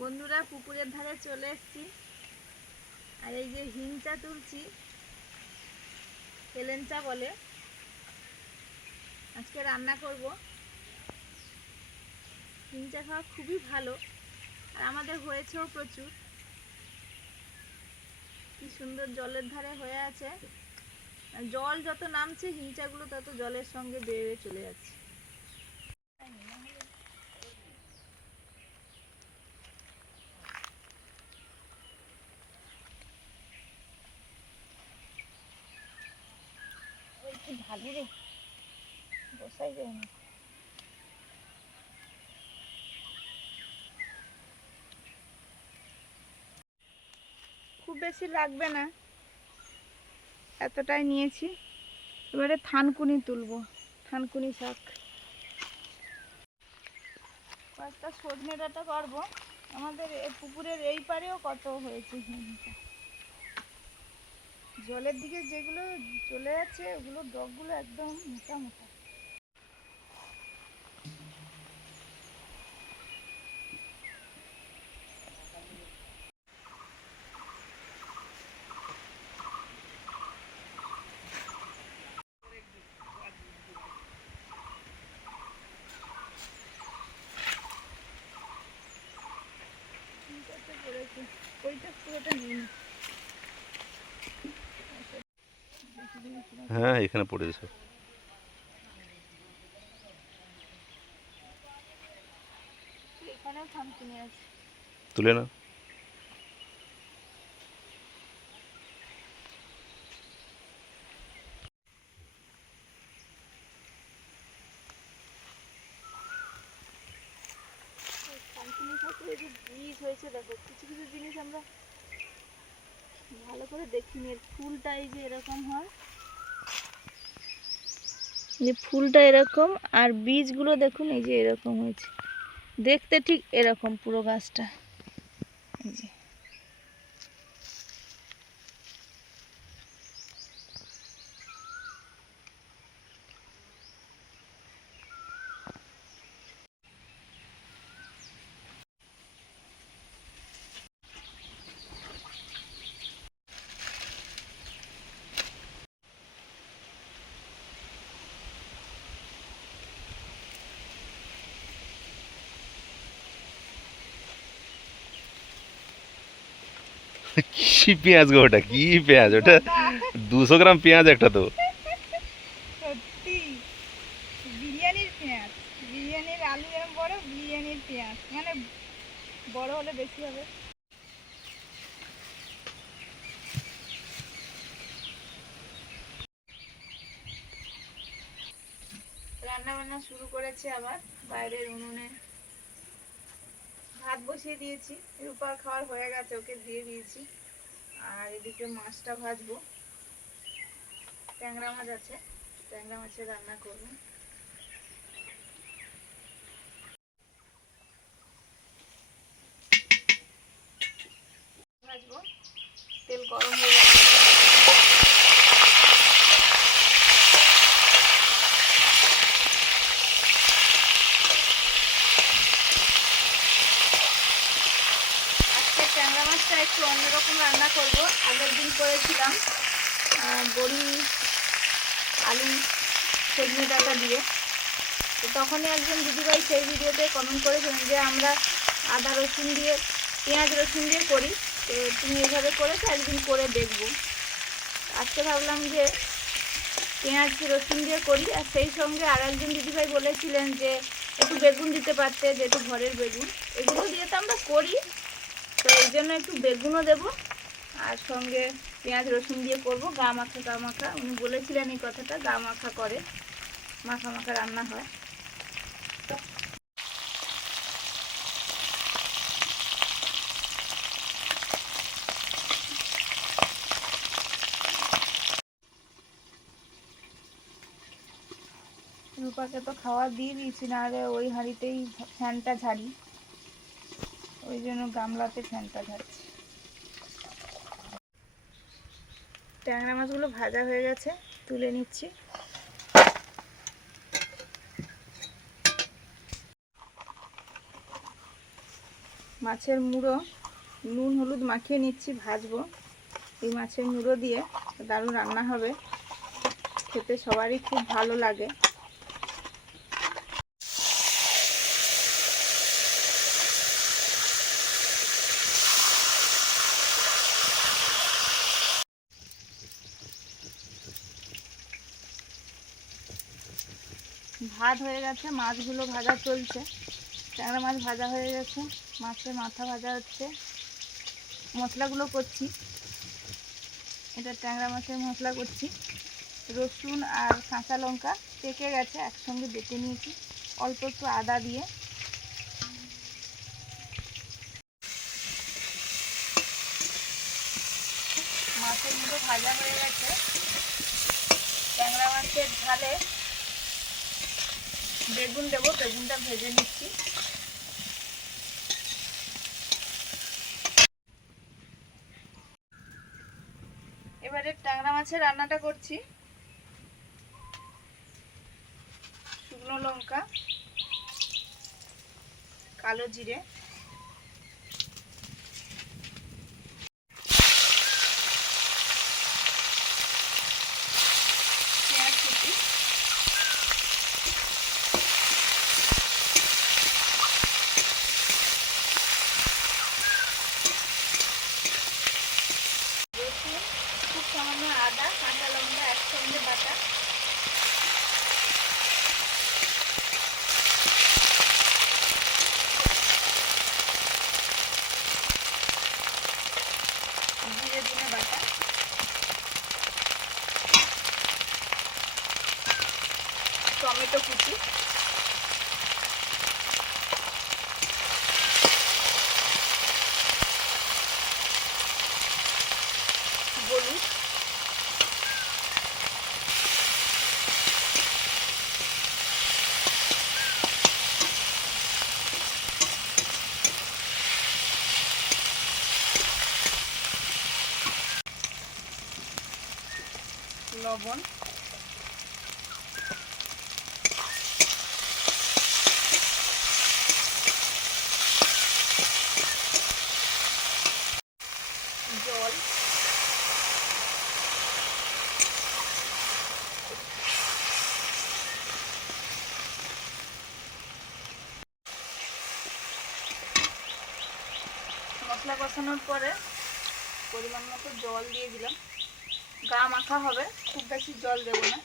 বন্ধুরা পুকুরের ধারে চলে এসেছি আর এই যে হিংচা তুলছি, হেলেঞ্চা বলে। আজকে রান্না করব। হিংচা খাওয়া খুবই ভালো আর আমাদের হয়েছেও প্রচুর। কি সুন্দর জলের ধারে হয়ে আছে, জল যত নামছে হিংচাগুলো তত জলের সঙ্গে বেড়ে চলে যাচ্ছে। ভালো রে, বসাই যায় না। খুব বেশি লাগবে না, এতটাই নিয়েছি। এবারে থানকুনি তুলবো, থানকুনি শাক। কয়েকটা সজনে ডাঁটা করবো। আমাদের পুকুরের এই পারেও কত হয়েছে হিংচা। জলের দিকে যেগুলো চলে যাচ্ছে ওগুলো ডগগুলো একদম মোটা মোটা। হ্যাঁ, এখানে পড়েছে। এখানেও থানকুনি আছে, তুলে না। থানকুনি শাকের এই যে বীজ হয়েছে দেখো, কিছু কিছু জিনিস আমরা ভালো করে দেখিনি। এর ফুলটা এই যে এরকম হয়, যে ফুলটা এরকম, আর বীজগুলো দেখুন এই যে এরকম হয়েছে। দেখতে ঠিক এরকম পুরো গাছটা। এই যে কি পেঁয়াজ গো ওটা? কি পেঁয়াজ ওটা? 200 গ্রাম পেঁয়াজ একটা তো। সত্যি বিরিয়ানির পেঁয়াজ, বিরিয়ানির আলু এরকম বড়, বিরিয়ানির পেঁয়াজ মানে বড় হলে বেশি হবে। রান্না বান্না শুরু করেছে আবার। বাইরের উনুনে ভাত বসিয়ে দিয়েছি, রূপার খাওয়ার হয়ে গেছে, ওকে দিয়ে দিয়েছি। আর এদিকে মাছটা ভাজবো, ট্যাংরা মাছ আছে, ট্যাংরা মাছের রান্না করবো। ভাজবো, তেল গরম হয়ে গেছে। আজকে ট্যাংরা মাছটা একটু অন্যরকম রান্না করব। আগের দিন করেছিলাম বড়ি, আলু, সজনে ডাঁটা দিয়ে। তো তখনই একজন দিদিভাই সেই ভিডিওতে কমেন্ট করেছিলেন যে আমরা আদা রসুন দিয়ে, পেঁয়াজ রসুন দিয়ে করি, তো তুমি এভাবে করেছো, একদিন করে দেখবো। আজকে ভাবলাম যে পেঁয়াজ রসুন দিয়ে করি। আর সেই সঙ্গে আর একজন দিদিভাই বলেছিলেন যে একটু বেগুন দিতে পারতে, যেহেতু ঘরের বেগুন, এগুলো দিয়ে তো আমরা করি, তো এই জন্য একটু বেগুনও দেবো। আর সঙ্গে পেঁয়াজ রসুন দিয়ে করবো, গা মাখা গা মাখা। উনি বলেছিলেন এই কথাটা, গা মাখা করে, মাখা মাখা রান্না হয়। রূপাকে তো খাওয়া দিয়ে দিয়েছি, না হলে ওই হাঁড়িতেই ফ্যানটা ঝাড়ি, ওই জন্য গামলাতে ফ্যানটা ঝাড়ছি। ট্যাংরা মাছগুলো ভাজা হয়ে গেছে, তুলে নিচ্ছি। মাছের মুড়ো নুন হলুদ মাখিয়ে নিচ্ছি, ভাজবো। এই মাছের মুড়ো দিয়ে দারুণ রান্না হবে, খেতে সবারই খুব ভালো লাগে। ভাত হয়ে গেছে, মাছগুলো ভাজা চলছে। ট্যাংরা মাছ ভাজা হয়ে গেছে, মাছের মাথা ভাজা হচ্ছে। মশলাগুলো করছি, এটা ট্যাংরা মাছের মশলা করছি। রসুন আর কাঁচা লঙ্কা পেকে গেছে, একসঙ্গে বেটে নিয়েছি, অল্প একটু আদা দিয়ে। মাছের মুড়ো ভাজা হয়ে গেছে। ট্যাংরা মাছের ঝালে বেগুন দেবো, বেগুনটা ভেজে নিচ্ছি। এবারে ট্যাংরা মাছের রান্নাটা করছি। শুকনো লঙ্কা, কালো জিরে, পেঁয়াজ কুচি, রসুন, খুব সামান্য আদা, কাঁচা লঙ্কা একসঙ্গে বাটা, জিরে ধনে বাটা, টমেটো কুচি, হলুদ, লবণ, জল, মশলা কষানোর পরে পরিমাণ মতো জল দিয়ে দিলাম। গা মাখা হবে, খুব বেশি জল দেব না।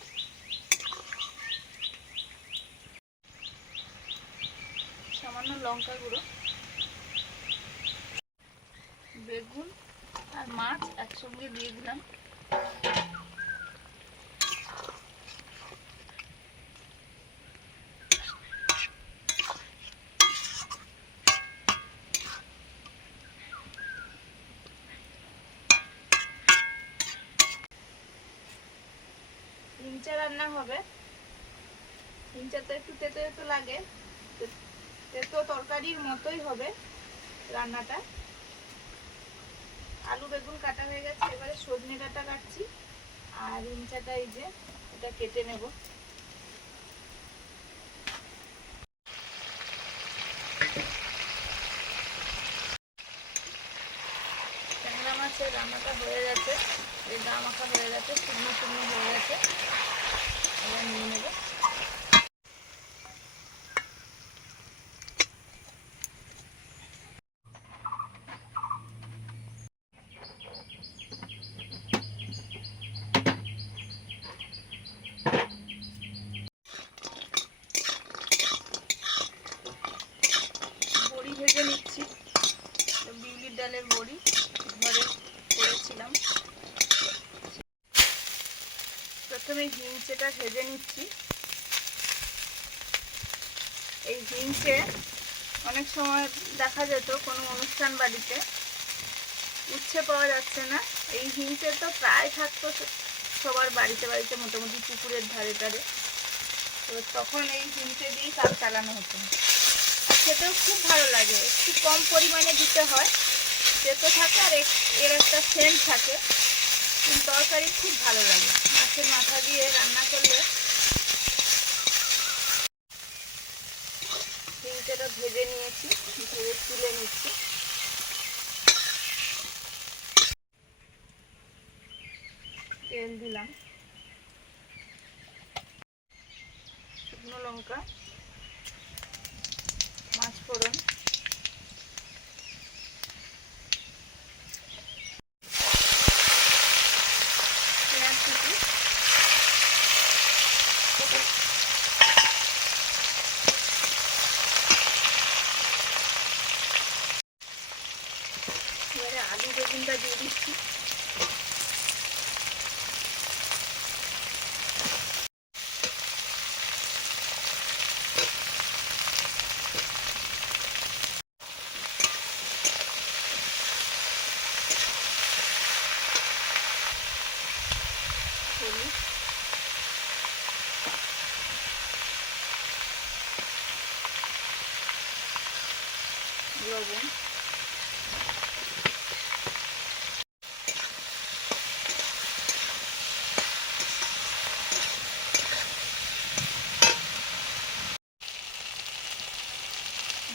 সামান্য লঙ্কা গুঁড়ো, বেগুন আর মাছ একসঙ্গে দিয়ে দিলাম। ইঞ্চা রান্না হবে, ইঞ্চা তো একটু তেতো তেতো লাগে, তেতো তরকারির মতোই হবে রান্নাটা। আলু বেগুন কাটা হয়ে গেছে, এবারে সজনে ডাঁটা কাটছি, আর ইঞ্চাটা এই যে এটা কেটে নেব। ট্যাংরা মাছের রান্নাটা হয়ে গেছে, এই গা মাখা হয়ে গেছে, শুকনো শুকনো হয়ে গেছে, এবার নিয়ে নেব। বড়ি ভেজে নিচ্ছি, বিউলির ডালের বড়ি ঘরে করেছিলাম। প্রথমে হিংচেটা ভেজে নিচ্ছি। এই হিংচে অনেক সময় দেখা যেত কোনো অনুষ্ঠান বাড়িতে উচ্ছে পাওয়া যাচ্ছে না, এই হিংচে তো প্রায় থাকতো সবার বাড়িতে বাড়িতে, মোটামুটি পুকুরের ধারে ধারে। তো তখন এই হিংচে দিয়েই কাজ চালানো হতো। খেতেও খুব ভালো লাগে, একটু কম পরিমাণে দিতে হয়, তেতো থাকে আর এর একটা সেন্ট থাকে, তরকারি খুব ভালো লাগে। মাছের মাথা দিয়ে রান্না করলে। হিংচেটা ভেজে নিয়েছি, ভেজে তুলে নিচ্ছি। তেল দিলাম, শুকনো লঙ্কা, পাঁচ ফোড়ন, পেঁয়াজ কুচি, এবারে আলু বেগুনটা দিয়ে দিচ্ছি। হলুদ, লবণ,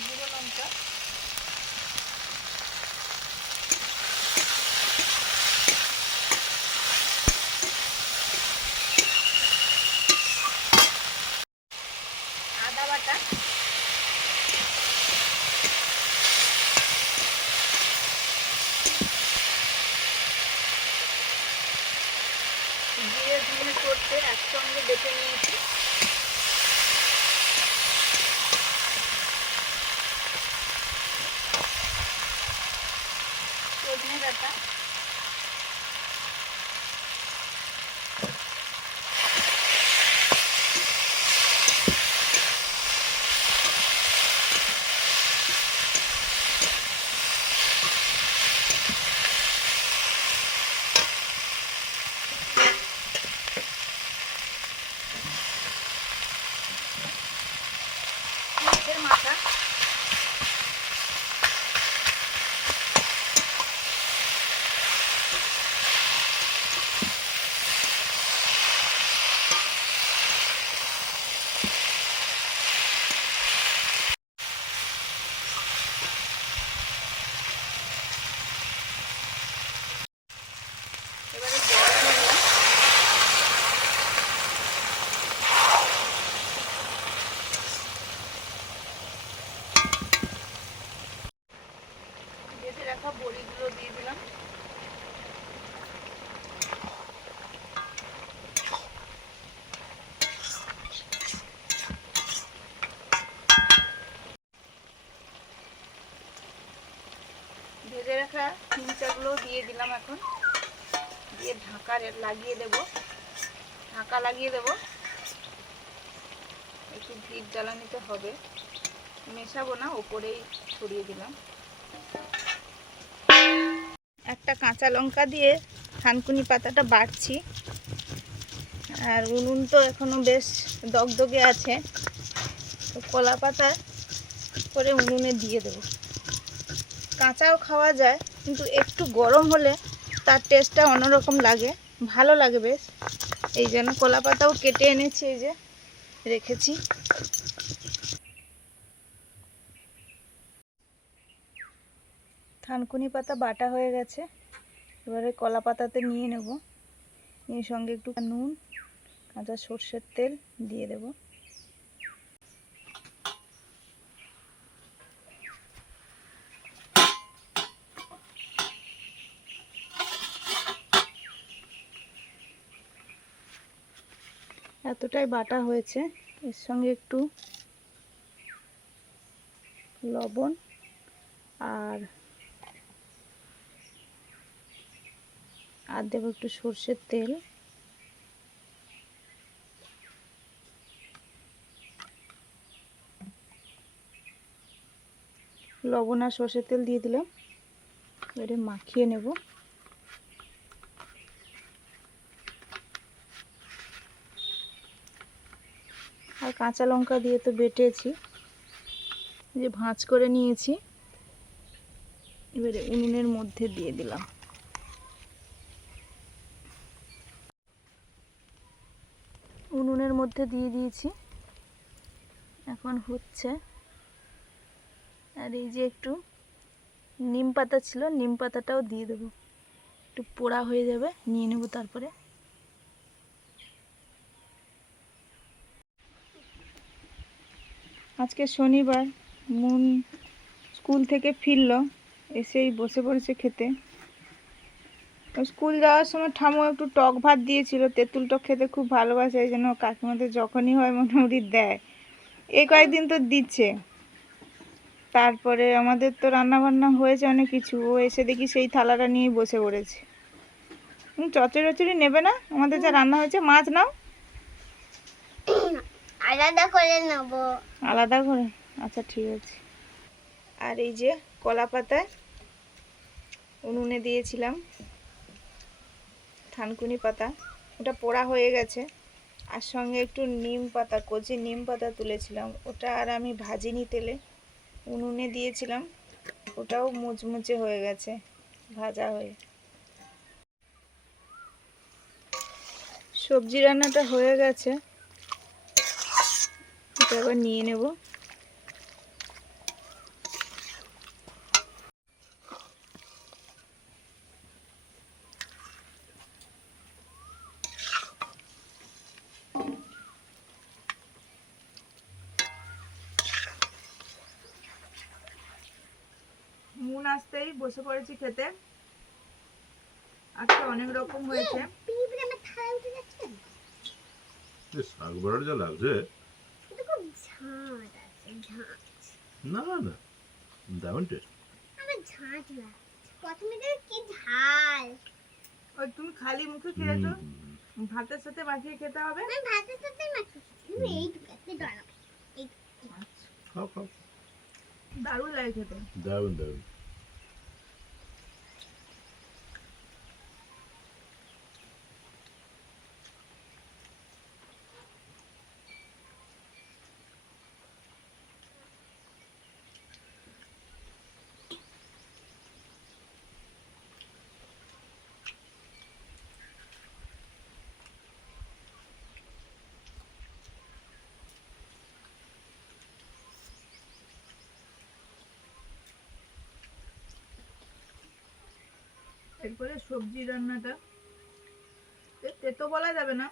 গুঁড়ো লঙ্কা, আদা বাটা, জিরে ধনে সরষে একসঙ্গে বেটে নিয়েছি, সজনে ডাঁটা, মাছের মাথা, এবারে জল দিলাম, ভেজে রাখা বড়িগুলো দিয়ে দিলাম, ভেজে রাখা হিংচাগুলো দিয়ে দিলাম, এখন দিয়ে ঢাকা লাগিয়ে দেব, ঢাকা লাগিয়ে দেব, একটু ভিড় জ্বালানিতে হবে, মেশাবো না, ওপরেই ছড়িয়ে দিলাম। একটা কাঁচা লঙ্কা দিয়ে থানকুনি পাতাটা বাড়ছি, আর উনুন তো এখনো বেশ দগদগে আছে, তো কলা পাতা করে উনুনে দিয়ে দেব। কাঁচাও খাওয়া যায়, কিন্তু একটু গরম হলে তার টেস্টটা অন্যরকম লাগে, ভালো লাগে বেশ। এই জন্য কলা পাতাও কেটে এনেছি, এই যে রেখেছি। থানকুনি পাতা বাটা হয়ে গেছে, এবারে কলা পাতাতে নিয়ে নেব, নিয়ে সঙ্গে একটু নুন, কাঁচা সর্ষের তেল দিয়ে দেব। এতটাই বাটা হয়েছে, এর সঙ্গে একটু লবণ আর দেবো একটু সর্ষের তেল, লবণ আর সর্ষের তেল দিয়ে দিলাম, এবারে মাখিয়ে নেব। আর কাঁচা লঙ্কা দিয়ে তো বেটেছি, যে ভাঁজ করে নিয়েছি, এবারে উনুনের মধ্যে দিয়ে দিলাম। উনুনের মধ্যে দিয়ে দিয়েছি, এখন হচ্ছে। আর এই যে একটু নিম পাতা ছিল, নিম পাতাটাও দিয়ে দেবো, একটু পোড়া হয়ে যাবে, নিয়ে নেব তারপরে। আজকে শনিবার, মুন স্কুল থেকে ফিরলো, এসেই বসে পড়েছে খেতে। স্কুল যাওয়ার সময় ঠামু একটু টক ভাত দিয়েছিল, তেঁতুল টক খেতে খুব ভালোবাসে, এই জন্য কাকিমাদের যখনই হয় মোটামুটি দেয়। এই কয়েকদিন তো দিচ্ছে। তারপরে আমাদের তো রান্না বান্না হয়েছে অনেক কিছু, ও এসে দেখি সেই থালাটা নিয়েই বসে পড়েছে। চচ্চড়ি টচড়ি নেবে না? আমাদের যা রান্না হয়েছে, মাছ নাও। আলাদা করে নেবো। আলাদা করে? আচ্ছা ঠিক আছে। আর এই যে কলা পাতায় উনুনে দিয়েছিলাম থানকুনি পাতা, ওটা পোড়া হয়ে গেছে। আর সঙ্গে একটু নিম পাতা, কচি নিম পাতা তুলেছিলাম, ওটা আর আমি ভাজিনি তেলে, উনুনে দিয়েছিলাম, ওটাও মুচমুচে হয়ে গেছে ভাজা হয়ে। সবজি রান্নাটা হয়ে গেছে, এটা আবার নিয়ে নেব। মুন আসতেই বসে পড়েছি খেতে। আজকে অনেক রকম হয়েছে। শাক বড়ার যা লাগছে, খুব ঝাঁঝ আছে, ঝাঁঝ। না না, দারুণ টেস্ট। আমার ঝাঁঝ লাগছে। প্রথমে দেখো কি ঝাল। ওই তুমি খালি মুখে খেয়েছো, ভাতের সাথে মাখিয়ে খেতে হবে। আমি ভাতের সাথে মাখিয়েছি, এইটুকু একটা দাঁড়াও। খাও খাও, দারুণ লাগে খেতে। দারুণ দারুণ। এরপরে সবজি রান্নাটা তেতো বলা যাবে না,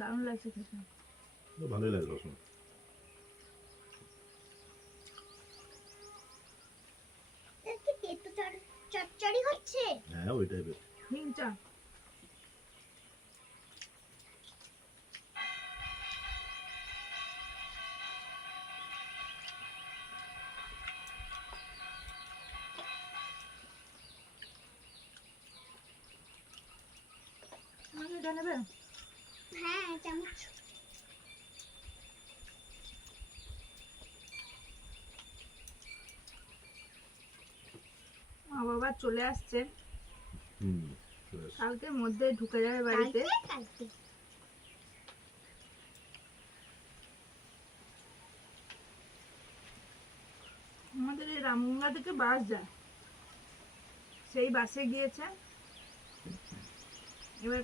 দারুণ লাগছে খেতে। ভালোই লাগে রসুন। কি তেতো চচ্চড়ি হচ্ছে? হ্যাঁ ওই টাইপের। হিংচা। এটা নেবে? হ্যাঁ, চামচ। মা বাবা চলে আসছে, হুম, কালকের মধ্যে ঢুকে যাবে বাড়িতে। কালকে আমাদের এই রামগঙ্গা থেকে বাস যায়, সেই বাসে গিয়েছে। এবার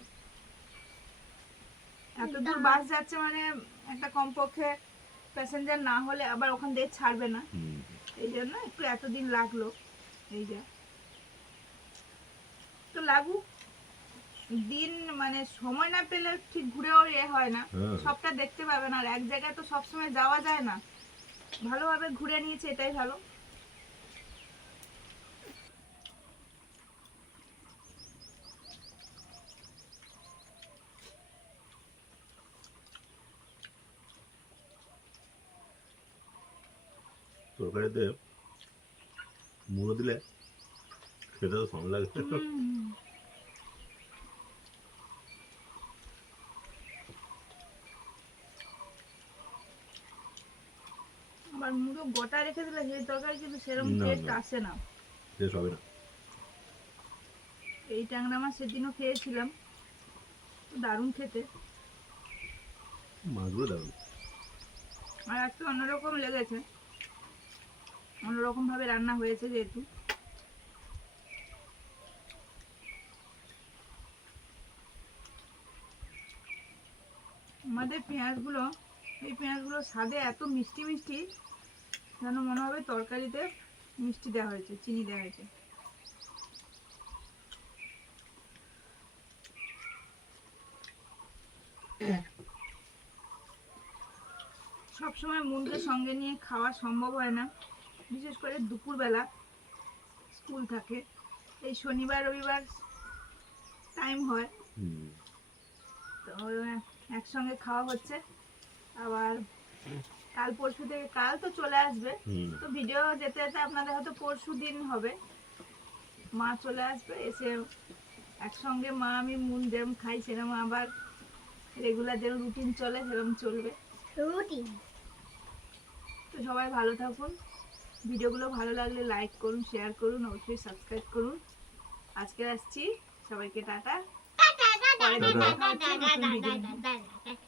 এত দূর বাস যাচ্ছে মানে একটা কমপক্ষে প্যাসেঞ্জার না হলে আবার ওখান থেকে ছাড়বে না, এই জন্য একটু এতদিন লাগলো। এই যা তো লাগুক, দিন মানে সময় না পেলে ঠিক ঘুরেও হয় না, সবটা দেখতে পাবে না। আর এক জায়গায় তো সবসময় যাওয়া যায় না, ভালোভাবে ঘুরে নিয়েছে, এটাই ভালো। তরকারিতে মুড়ো দিলে খেতে তো সময় লাগে। আবার মুড়ো গোটা রেখে দিলে সেই তরকারি কিন্তু সেরকম টেস্ট আসে না, শেষ হবে না। এই ট্যাংরা মাছ সেদিনও খেয়েছিলাম, দারুণ খেতে। মাছগুলো দারুণ। আর একটু অন্যরকম লেগেছে, অন্যরকম ভাবে রান্না হয়েছে যেহেতু। আমাদের পেঁয়াজগুলো, এই পেঁয়াজগুলো স্বাদে এত মিষ্টি মিষ্টি, যেন মনে হবে তরকারিতে মিষ্টি দেওয়া হয়েছে, চিনি দেওয়া হয়েছে। সবসময় মুনকে সঙ্গে নিয়ে খাওয়া সম্ভব হয় না, বিশেষ করে দুপুরবেলা স্কুল থাকে। এই শনিবার রবিবার টাইম হয়, তো একসঙ্গে খাওয়া হচ্ছে। আবার কাল পরশু থেকে, কাল তো চলে আসবে, তো ভিডিও যেতে যেতে আপনাদের হয়তো পরশু দিন হবে, মা চলে আসবে, এসে একসঙ্গে মা আমি মুন যেরকম খাই সেরকম আবার রেগুলার যেরকম রুটিন চলে সেরকম চলবে। রুটিন। তো সবাই ভালো থাকুন, ভিডিওগুলো ভালো লাগলে লাইক করুন, শেয়ার করুন, অবশ্যই সাবস্ক্রাইব করুন। আজকে আসছি, সবাইকে টাটা। পরের দিন দেখা হচ্ছে নতুন ভিডিও নিয়ে।